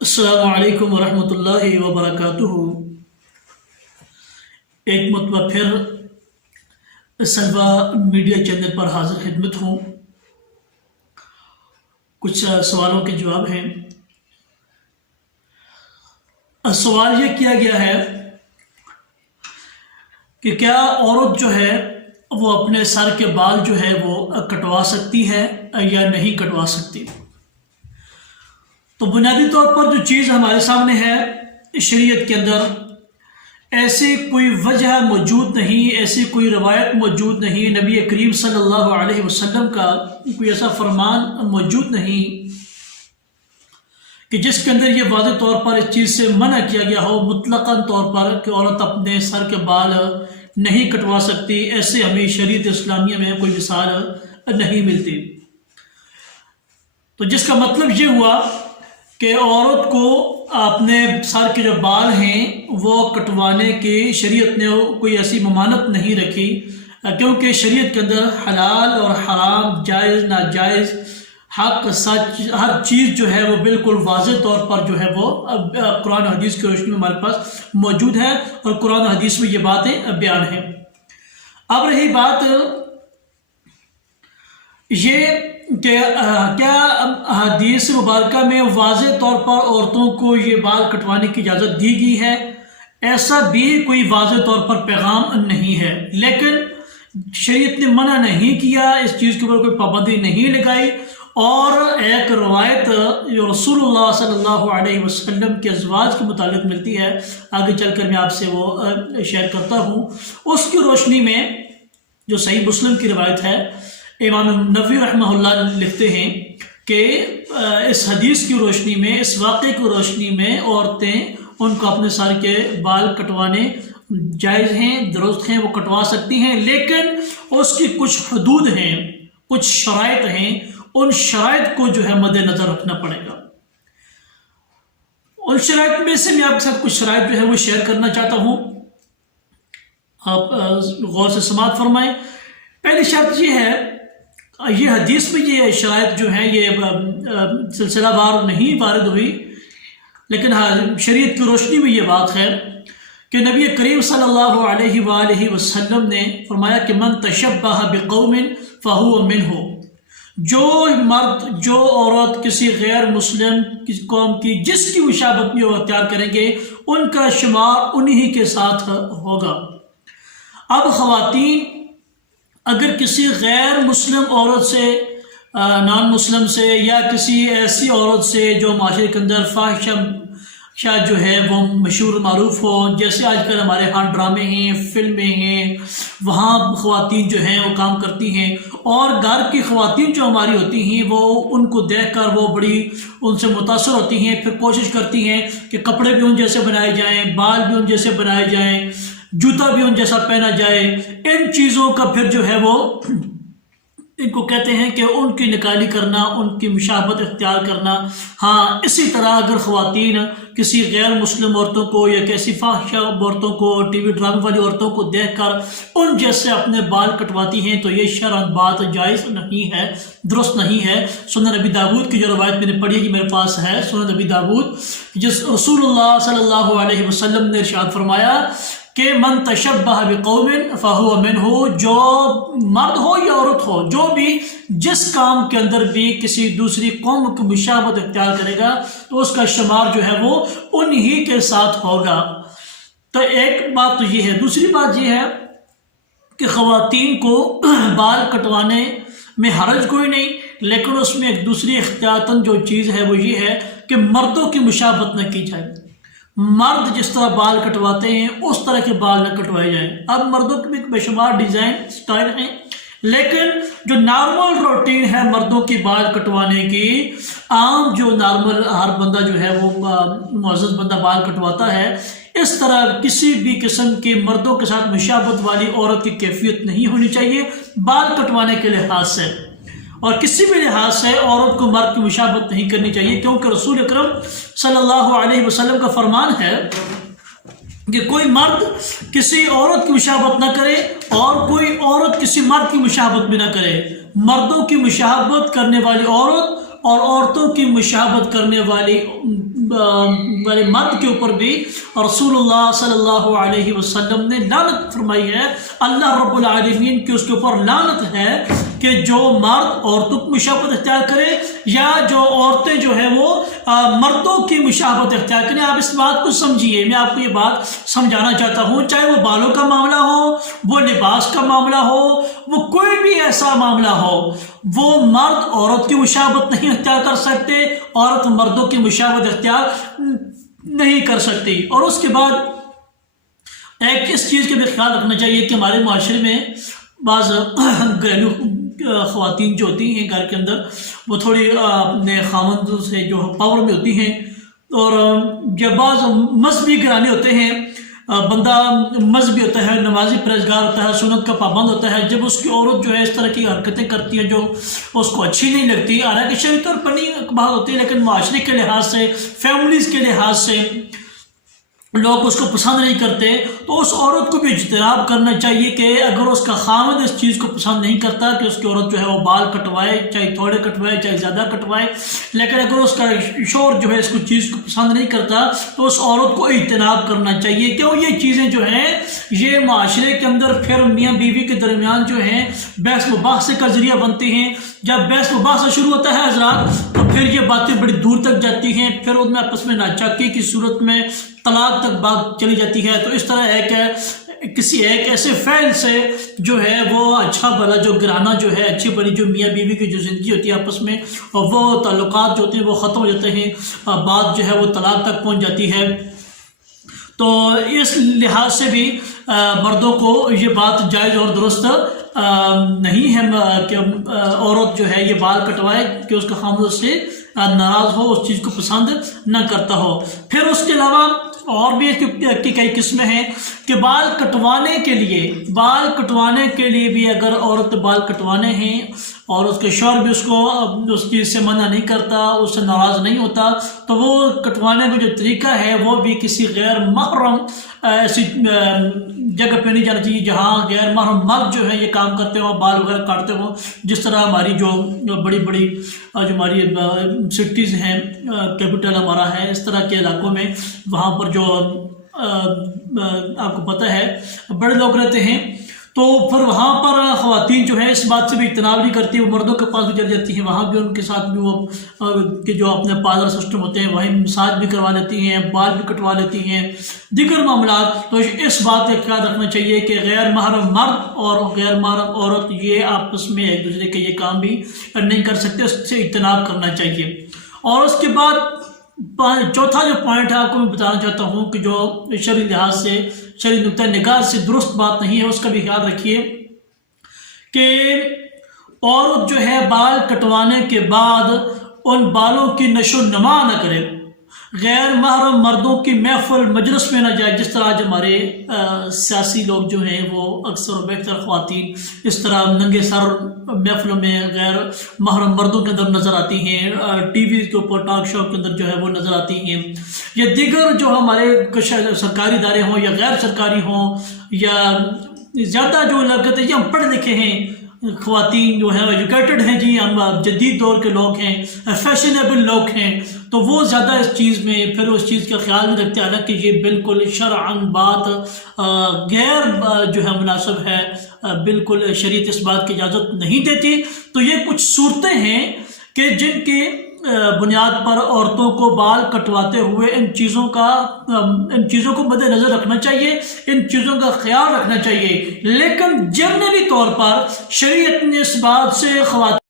السلام علیکم ورحمۃ اللہ وبرکاتہ۔ ایک مرتبہ پھر سلوا میڈیا چینل پر حاضر خدمت ہوں۔ کچھ سوالوں کے جواب ہیں۔ سوال یہ کیا گیا ہے کہ کیا عورت جو ہے وہ اپنے سر کے بال جو ہے وہ کٹوا سکتی ہے یا نہیں کٹوا سکتی؟ تو بنیادی طور پر جو چیز ہمارے سامنے ہے شریعت کے اندر، ایسی کوئی وجہ موجود نہیں، ایسی کوئی روایت موجود نہیں، نبی کریم صلی اللہ علیہ وسلم کا کوئی ایسا فرمان موجود نہیں کہ جس کے اندر یہ واضح طور پر اس چیز سے منع کیا گیا ہو مطلقاً طور پر کہ عورت اپنے سر کے بال نہیں کٹوا سکتی۔ ایسے ہمیں شریعت اسلامیہ میں کوئی مثال نہیں ملتی۔ تو جس کا مطلب یہ ہوا کہ عورت کو اپنے سر کے جو بال ہیں وہ کٹوانے کی شریعت نے کوئی ایسی ممانعت نہیں رکھی، کیونکہ شریعت کے اندر حلال اور حرام، جائز ناجائز، حق سچ، ہر چیز جو ہے وہ بالکل واضح طور پر جو ہے وہ قرآن و حدیث کی روشنی میں ہمارے پاس موجود ہے، اور قرآن و حدیث میں یہ باتیں بیان ہیں۔ اب رہی بات یہ کہ کیا حدیث مبارکہ میں واضح طور پر عورتوں کو یہ بال کٹوانے کی اجازت دی گئی ہے؟ ایسا بھی کوئی واضح طور پر پیغام نہیں ہے، لیکن شریعت نے منع نہیں کیا، اس چیز کے اوپر کوئی پابندی نہیں لگائی۔ اور ایک روایت جو رسول اللہ صلی اللہ علیہ وسلم کے ازواج کے متعلق ملتی ہے، آگے چل کر میں آپ سے وہ شیئر کرتا ہوں۔ اس کی روشنی میں جو صحیح مسلم کی روایت ہے، امام نووی رحمہ اللہ لکھتے ہیں کہ اس حدیث کی روشنی میں، اس واقعے کی روشنی میں عورتیں ان کو اپنے سر کے بال کٹوانے جائز ہیں، درست ہیں، وہ کٹوا سکتی ہیں، لیکن اس کی کچھ حدود ہیں، کچھ شرائط ہیں، ان شرائط کو جو ہے مد نظر رکھنا پڑے گا۔ ان شرائط میں سے میں آپ کے ساتھ کچھ شرائط جو ہے وہ شیئر کرنا چاہتا ہوں، آپ غور سے سماعت فرمائیں۔ پہلی شرط یہ ہے، یہ حدیث میں یہ شرائط جو ہیں یہ سلسلہ وار نہیں وارد ہوئی، لیکن شریعت کی روشنی میں یہ بات ہے کہ نبی کریم صلی اللہ علیہ وآلہ وسلم نے فرمایا کہ من تشبہ بقوم فہو منہ، جو مرد، جو عورت کسی غیر مسلم کسی قوم کی جس کی مشابہت میں وہ اختیار کریں گے، ان کا شمار انہی کے ساتھ ہوگا۔ اب خواتین اگر کسی غیر مسلم عورت سے، نان مسلم سے، یا کسی ایسی عورت سے جو معاشرے کے اندر فاحشہ جو ہے وہ مشہور معروف ہو، جیسے آج کل ہمارے ہاں ڈرامے ہیں، فلمیں ہیں، وہاں خواتین جو ہیں وہ کام کرتی ہیں، اور گھر کی خواتین جو ہماری ہوتی ہیں وہ ان کو دیکھ کر وہ بڑی ان سے متاثر ہوتی ہیں، پھر کوشش کرتی ہیں کہ کپڑے بھی ان جیسے بنائے جائیں، بال بھی ان جیسے بنائے جائیں، جوتا بھی ان جیسا پہنا جائے۔ ان چیزوں کا پھر جو ہے وہ ان کو کہتے ہیں کہ ان کی نکالی کرنا، ان کی مشابہت اختیار کرنا۔ ہاں، اسی طرح اگر خواتین کسی غیر مسلم عورتوں کو یا کیسی فاحشہ عورتوں کو، ٹی وی ڈرامے والی عورتوں کو دیکھ کر ان جیسے اپنے بال کٹواتی ہیں تو یہ شرعاً بات جائز نہیں ہے، درست نہیں ہے۔ سنن نبی داود کی جو روایت میں نے پڑھی ہے، میرے پاس ہے سنن نبی داود، جس رسول اللہ صلی اللہ علیہ وسلم نے ارشاد فرمایا کہ من تشبہ بقوم فہو منہ، جو مرد ہو یا عورت ہو، جو بھی جس کام کے اندر بھی کسی دوسری قوم کی مشابہت اختیار کرے گا تو اس کا شمار جو ہے وہ انہی کے ساتھ ہوگا۔ تو ایک بات تو یہ ہے۔ دوسری بات یہ ہے کہ خواتین کو بال کٹوانے میں حرج کوئی نہیں، لیکن اس میں ایک دوسری احتیاطاً جو چیز ہے وہ یہ ہے کہ مردوں کی مشابہت نہ کی جائے۔ مرد جس طرح بال کٹواتے ہیں اس طرح کے بال نہ کٹوائے جائیں۔ اب مردوں کے بھی بے شمار ڈیزائن سٹائل ہیں، لیکن جو نارمل روٹین ہے مردوں کی بال کٹوانے کی، عام جو نارمل ہر بندہ جو ہے وہ معزز بندہ بال کٹواتا ہے، اس طرح کسی بھی قسم کی مردوں کے ساتھ مشابہت والی عورت کی کیفیت نہیں ہونی چاہیے بال کٹوانے کے لحاظ سے، اور کسی بھی لحاظ سے عورت کو مرد کی مشابہت نہیں کرنی چاہیے، کیونکہ رسول اکرم صلی اللہ علیہ وسلم کا فرمان ہے کہ کوئی مرد کسی عورت کی مشابہت نہ کرے اور کوئی عورت کسی مرد کی مشابہت بھی نہ کرے۔ مردوں کی مشابہت کرنے والی عورت اور عورتوں کی مشابہت کرنے والی والے مرد کے اوپر بھی رسول اللہ صلی اللہ علیہ وسلم نے لعنت فرمائی ہے۔ اللہ رب العالمین کی اس کے اوپر لعنت ہے کہ جو مرد عورتوں کی مشابہت اختیار کرے یا جو عورتیں جو ہے وہ مردوں کی مشابہت اختیار کریں۔ آپ اس بات کو سمجھیے، میں آپ کو یہ بات سمجھانا چاہتا ہوں، چاہے وہ بالوں کا معاملہ ہو، وہ لباس کا معاملہ ہو، وہ کوئی بھی ایسا معاملہ ہو، وہ مرد عورت کی مشابہت نہیں اختیار کر سکتے، عورت مردوں کی مشابہت اختیار نہیں کر سکتی۔ اور اس کے بعد ایک اس چیز کا بھی خیال رکھنا چاہیے کہ ہمارے معاشرے میں بعض گھریلو خواتین جو ہوتی ہیں گھر کے اندر، وہ تھوڑی اپنے خاوندوں سے جو پاور میں ہوتی ہیں، اور جب بعض مذہبی گھرانے ہوتے ہیں، بندہ مذہبی ہوتا ہے، نمازی پرہیزگار ہوتا ہے، سنت کا پابند ہوتا ہے، جب اس کی عورت جو ہے اس طرح کی حرکتیں کرتی ہے جو اس کو اچھی نہیں لگتی، حالانکہ شرعی طور پر نہیں بات ہوتی ہے، لیکن معاشرے کے لحاظ سے، فیملیز کے لحاظ سے لوگ اس کو پسند نہیں کرتے، تو اس عورت کو بھی اجتناب کرنا چاہیے کہ اگر اس کا خاوند اس چیز کو پسند نہیں کرتا کہ اس کی عورت جو ہے وہ بال کٹوائے، چاہے تھوڑے کٹوائے چاہے زیادہ کٹوائے، لیکن اگر اس کا شوہر جو ہے اس کو چیز کو پسند نہیں کرتا تو اس عورت کو اجتناب کرنا چاہیے، کیوں یہ چیزیں جو ہیں یہ معاشرے کے اندر پھر میاں بیوی کے درمیان جو ہیں بحث مباحثے کا ذریعہ بنتی ہیں۔ جب بحث مباحثہ شروع ہوتا ہے حضرات تو پھر یہ باتیں بڑی دور تک جاتی ہیں، پھر ان میں آپس میں ناچاکی کی صورت میں طلاق تک بات چلی جاتی ہے۔ تو اس طرح کسی ایک ایسے فعل سے جو ہے وہ اچھا بھلا جو گرانہ جو ہے اچھی بڑی جو میاں بیوی کی جو زندگی ہوتی ہے آپس میں، اور وہ تعلقات جو ہوتے ہیں وہ ختم ہو جاتے ہیں، بات جو ہے وہ طلاق تک پہنچ جاتی ہے۔ تو اس لحاظ سے بھی مردوں کو یہ بات جائز اور درست نہیں ہے کہ عورت جو ہے یہ بال کٹوائے کہ اس کا خاوند اس سے ناراض ہو، اس چیز کو پسند نہ کرتا ہو۔ پھر اس کے علاوہ اور بھی کی کئی قسمیں ہیں کہ بال کٹوانے کے لیے بھی اگر عورت بال کٹوانے ہیں اور اس کے شوہر بھی اس کو اس چیز سے منع نہیں کرتا، اس سے ناراض نہیں ہوتا، تو وہ کٹوانے کا جو طریقہ ہے وہ بھی کسی غیر محرم ایسی جگہ پہ نہیں جانا چاہیے جہاں غیر محرم مرد جو ہے یہ کام کرتے ہوں، بال وغیرہ کاٹتے ہوں، جس طرح ہماری جو بڑی بڑی جو ہماری سٹیز ہیں، کیپٹل ہمارا ہے، اس طرح کے علاقوں میں وہاں پر جو آپ کو پتہ ہے بڑے لوگ رہتے ہیں، تو پھر وہاں پر خواتین جو ہیں اس بات سے بھی اجتناب نہیں کرتی، وہ مردوں کے پاس بھی چلی جاتی ہیں، وہاں بھی ان کے ساتھ بھی وہ کہ جو اپنے پارلر سسٹم ہوتے ہیں وہیں مساج بھی کروا لیتی ہیں، بال بھی کٹوا لیتی ہیں، دیگر معاملات۔ تو اس بات کا خیال رکھنا چاہیے کہ غیر محرم مرد اور غیر محرم عورت یہ آپس میں ایک دوسرے کے یہ کام بھی نہیں کر سکتے، اس سے اجتناب کرنا چاہیے۔ اور اس کے بعد چوتھا جو پوائنٹ ہے آپ کو میں بتانا چاہتا ہوں کہ جو شرعی لحاظ سے، شرعی نقطہ نگاہ سے درست بات نہیں ہے، اس کا بھی خیال رکھیے کہ عورت جو ہے بال کٹوانے کے بعد ان بالوں کی نشو و نما نہ کرے، غیر محرم مردوں کی محفل مجلس میں نہ جائے، جس طرح آج ہمارے سیاسی لوگ جو ہیں وہ اکثر و بیشتر خواتین اس طرح ننگے سر محفلوں میں غیر محرم مردوں کے اندر نظر آتی ہیں، ٹی وی کے اوپر ٹاک شو کے اندر جو ہے وہ نظر آتی ہیں، یا دیگر جو ہمارے سرکاری ادارے ہوں یا غیر سرکاری ہوں، یا زیادہ جو لگتے ہیں ہم پڑھے لکھے ہیں خواتین جو ہیں ایجوکیٹڈ ہیں، جی ہم جدید دور کے لوگ ہیں، فیشنیبل لوگ ہیں، تو وہ زیادہ اس چیز میں پھر اس چیز کا خیال نہیں رکھتے، حالانکہ یہ بالکل شرعاً بات غیر جو ہے مناسب ہے، بالکل شریعت اس بات کی اجازت نہیں دیتی۔ تو یہ کچھ صورتیں ہیں کہ جن کی بنیاد پر عورتوں کو بال کٹواتے ہوئے ان چیزوں کو مد نظر رکھنا چاہیے، ان چیزوں کا خیال رکھنا چاہیے، لیکن جنرلی طور پر شریعت نے اس بات سے خواتین